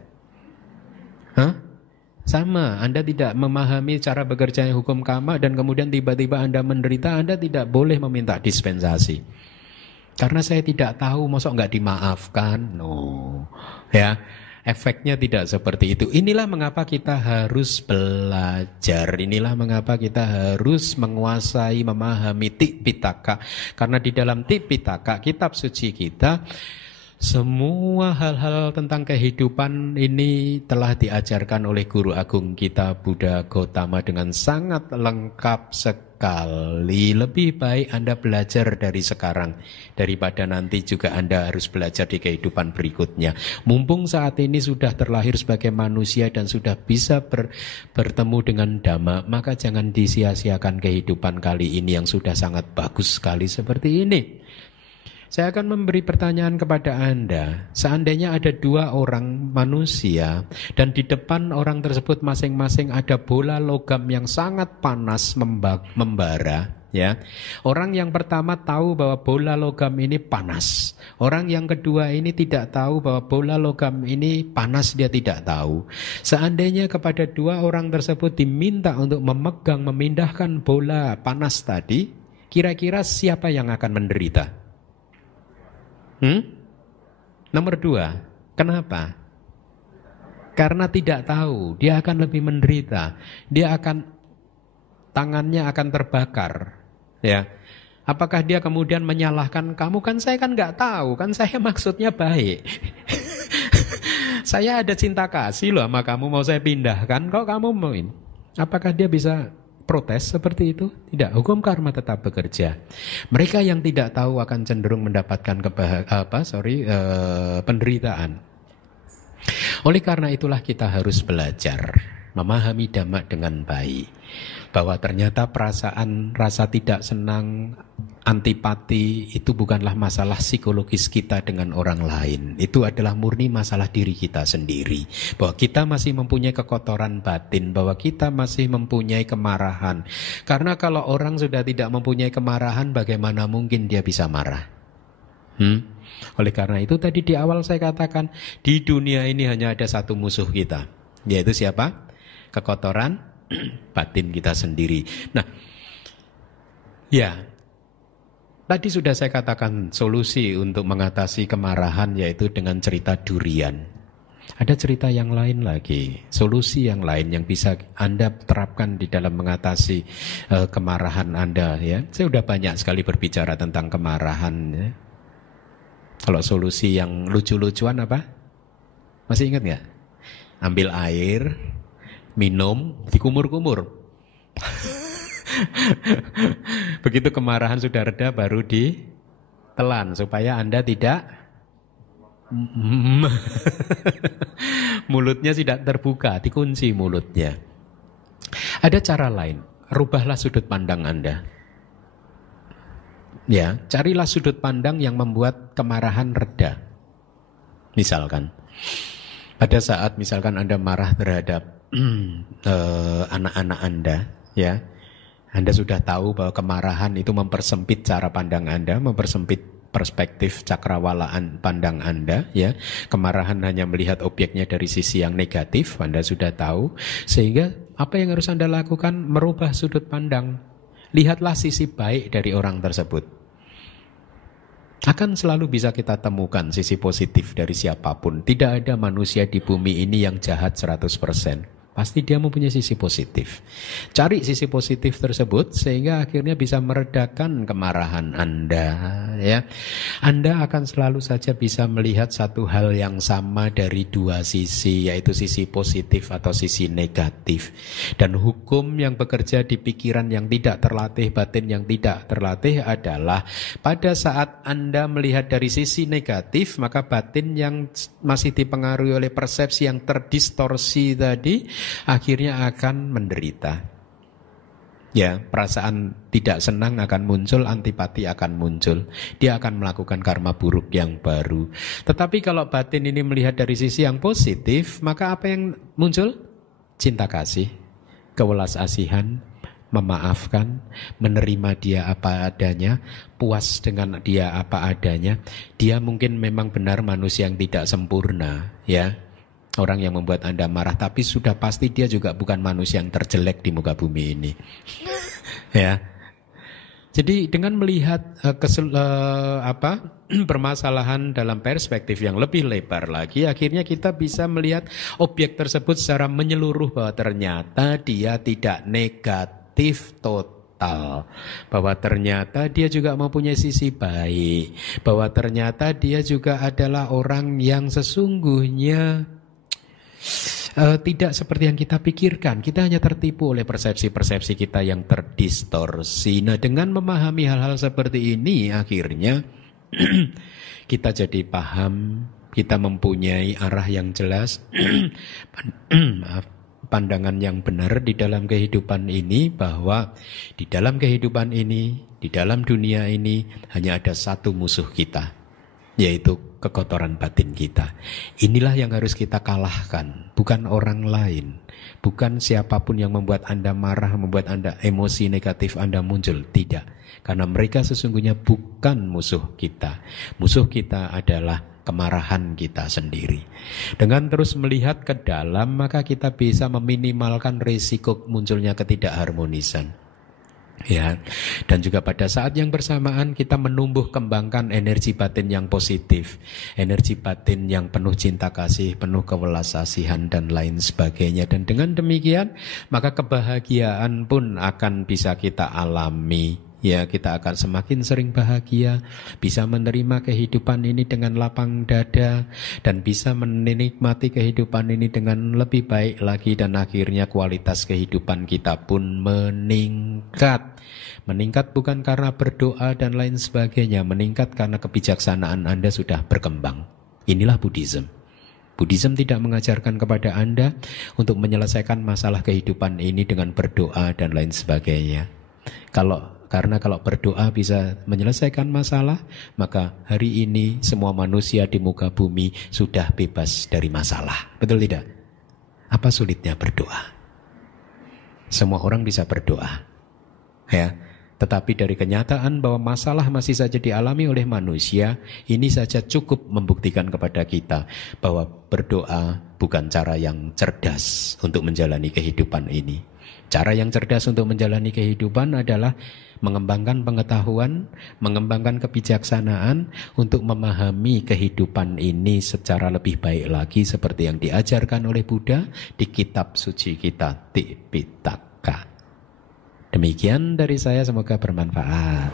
Hah? Sama, Anda tidak memahami cara bekerjanya hukum karma dan kemudian tiba-tiba Anda menderita, Anda tidak boleh meminta dispensasi. Karena saya tidak tahu, masa nggak dimaafkan? No, ya. Efeknya tidak seperti itu. Inilah mengapa kita harus belajar. Inilah mengapa kita harus menguasai, memahami Tipitaka. Karena di dalam Tipitaka, kitab suci kita, semua hal-hal tentang kehidupan ini telah diajarkan oleh Guru Agung kita Buddha Gautama dengan sangat lengkap sekali. Lebih baik Anda belajar dari sekarang daripada nanti juga Anda harus belajar di kehidupan berikutnya. Mumpung saat ini sudah terlahir sebagai manusia dan sudah bisa bertemu dengan Dhamma, maka jangan disia-siakan kehidupan kali ini yang sudah sangat bagus sekali seperti ini. Saya akan memberi pertanyaan kepada Anda. Seandainya ada dua orang manusia dan di depan orang tersebut masing-masing ada bola logam yang sangat panas membara, ya. Orang yang pertama tahu bahwa bola logam ini panas. Orang yang kedua ini tidak tahu bahwa bola logam ini panas, dia tidak tahu. Seandainya kepada dua orang tersebut diminta untuk memegang, memindahkan bola panas tadi, kira-kira siapa yang akan menderita? Nomor 2, kenapa? Karena tidak tahu, dia akan lebih menderita. Tangannya akan terbakar. Ya, apakah dia kemudian menyalahkan kamu? Kan saya kan nggak tahu, kan saya maksudnya baik. Saya ada cinta kasih loh sama kamu, mau saya pindahkan, kok kamu mau ini? Apakah dia bisa protes seperti itu? Tidak, hukum karma tetap bekerja. Mereka yang tidak tahu akan cenderung mendapatkan penderitaan. Oleh karena itulah kita harus belajar memahami Dhamma dengan baik. Bahwa ternyata perasaan rasa tidak senang, antipati itu bukanlah masalah psikologis kita dengan orang lain. Itu adalah murni masalah diri kita sendiri. Bahwa kita masih mempunyai kekotoran batin, bahwa kita masih mempunyai kemarahan. Karena kalau orang sudah tidak mempunyai kemarahan, bagaimana mungkin dia bisa marah? Oleh karena itu tadi di awal saya katakan, di dunia ini hanya ada satu musuh kita. Yaitu siapa? Kekotoran batin kita sendiri. Nah, ya, tadi sudah saya katakan solusi untuk mengatasi kemarahan yaitu dengan cerita durian. Ada cerita yang lain lagi, solusi yang lain yang bisa Anda terapkan di dalam mengatasi kemarahan Anda. Ya, saya sudah banyak sekali berbicara tentang kemarahan. Ya. Kalau solusi yang lucu-lucuan apa? Masih ingat nggak? Ambil air, minum, dikumur-kumur. Begitu kemarahan sudah reda baru ditelan supaya Anda tidak mulutnya tidak terbuka, dikunci mulutnya. Ada cara lain, rubahlah sudut pandang Anda. Ya, carilah sudut pandang yang membuat kemarahan reda. Misalkan pada saat misalkan Anda marah terhadap anak-anak Anda, ya, Anda sudah tahu bahwa kemarahan itu mempersempit cara pandang Anda, mempersempit perspektif cakrawalaan pandang Anda, ya. Kemarahan hanya melihat objeknya dari sisi yang negatif, Anda sudah tahu. Sehingga apa yang harus Anda lakukan? Merubah sudut pandang. Lihatlah sisi baik dari orang tersebut. Akan selalu bisa kita temukan sisi positif dari siapapun. Tidak ada manusia di bumi ini yang jahat 100%. Pasti dia mempunyai sisi positif. Cari sisi positif tersebut sehingga akhirnya bisa meredakan kemarahan Anda, ya. Anda akan selalu saja bisa melihat satu hal yang sama dari dua sisi, yaitu sisi positif atau sisi negatif. Dan hukum yang bekerja di pikiran yang tidak terlatih, batin yang tidak terlatih adalah pada saat Anda melihat dari sisi negatif, maka batin yang masih dipengaruhi oleh persepsi yang terdistorsi tadi akhirnya akan menderita. Ya, perasaan tidak senang akan muncul, antipati akan muncul. Dia akan melakukan karma buruk yang baru. Tetapi kalau batin ini melihat dari sisi yang positif, maka apa yang muncul? Cinta kasih, kewelas asihan, memaafkan, menerima dia apa adanya, puas dengan dia apa adanya. Dia mungkin memang benar manusia yang tidak sempurna, ya. orang yang membuat Anda marah, tapi sudah pasti dia juga bukan manusia yang terjelek di muka bumi ini. Ya. Jadi dengan melihat permasalahan dalam perspektif yang lebih lebar lagi, akhirnya kita bisa melihat objek tersebut secara menyeluruh, bahwa ternyata dia tidak negatif total, bahwa ternyata dia juga mempunyai sisi baik, bahwa ternyata dia juga adalah orang yang sesungguhnya tidak seperti yang kita pikirkan. Kita hanya tertipu oleh persepsi-persepsi kita yang terdistorsi. Nah, dengan memahami hal-hal seperti ini, akhirnya kita jadi paham, kita mempunyai arah yang jelas, pandangan yang benar di dalam kehidupan ini, bahwa di dalam kehidupan ini, di dalam dunia ini, hanya ada satu musuh kita, yaitu kekotoran batin kita. Inilah yang harus kita kalahkan, bukan orang lain, bukan siapapun yang membuat Anda marah, membuat Anda emosi negatif Anda muncul. Tidak, karena mereka sesungguhnya bukan musuh kita. Musuh kita adalah kemarahan kita sendiri. Dengan terus melihat ke dalam, maka kita bisa meminimalkan risiko munculnya ketidakharmonisan. Ya, dan juga pada saat yang bersamaan kita menumbuh kembangkan energi batin yang positif, energi batin yang penuh cinta kasih, penuh kewelas kasihan dan lain sebagainya. Dan dengan demikian maka kebahagiaan pun akan bisa kita alami. Ya, kita akan semakin sering bahagia, bisa menerima kehidupan ini dengan lapang dada, dan bisa menikmati kehidupan ini dengan lebih baik lagi, dan akhirnya kualitas kehidupan kita pun meningkat. Meningkat bukan karena berdoa dan lain sebagainya, meningkat karena kebijaksanaan Anda sudah berkembang. Inilah Buddhism. Buddhism tidak mengajarkan kepada Anda untuk menyelesaikan masalah kehidupan ini dengan berdoa dan lain sebagainya. Karena kalau berdoa bisa menyelesaikan masalah, maka hari ini semua manusia di muka bumi sudah bebas dari masalah. Betul tidak? Apa sulitnya berdoa? Semua orang bisa berdoa. Ya, tetapi dari kenyataan bahwa masalah masih saja dialami oleh manusia, ini saja cukup membuktikan kepada kita bahwa berdoa bukan cara yang cerdas untuk menjalani kehidupan ini. Cara yang cerdas untuk menjalani kehidupan adalah mengembangkan pengetahuan, mengembangkan kebijaksanaan untuk memahami kehidupan ini secara lebih baik lagi, seperti yang diajarkan oleh Buddha di kitab suci kita Tipitaka. Demikian dari saya, semoga bermanfaat.